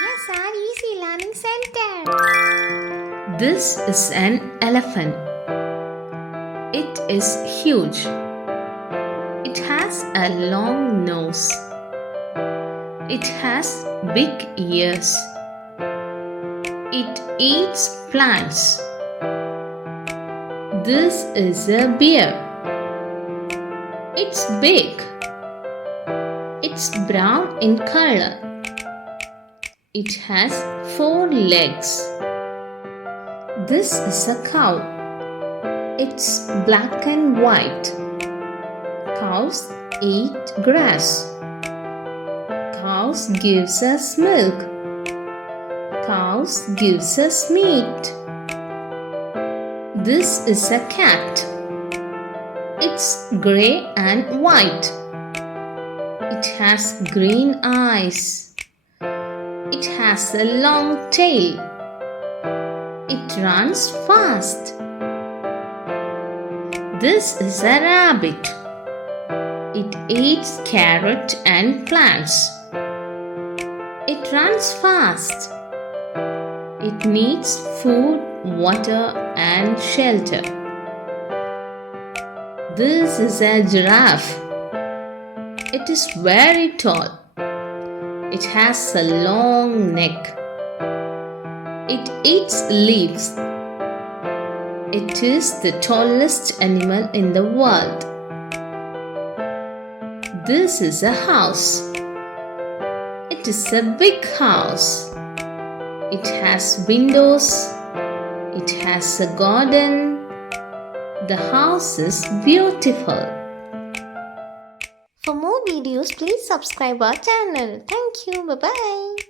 Yes, our easy learning center. This is an elephant. It is huge. It has a long nose. It has big ears. It eats plants. This is a bear. It's big. It's brown in color. It has 4 legs. This is a cow. It's black and white. Cows eat grass. Cows gives us milk. Cows gives us meat. This is a cat. It's gray and white. It has green eyes. It has a long tail. It runs fast. This is a rabbit. It eats carrot and plants. It runs fast. It needs food, water, and shelter. This is a giraffe. It is very tall. It has a long neck. It eats leaves. It is the tallest animal in the world. This is a house. It is a big house. It has windows. It has a garden. The house is beautiful. For more videos, please subscribe our channel. Thank you. Bye-bye.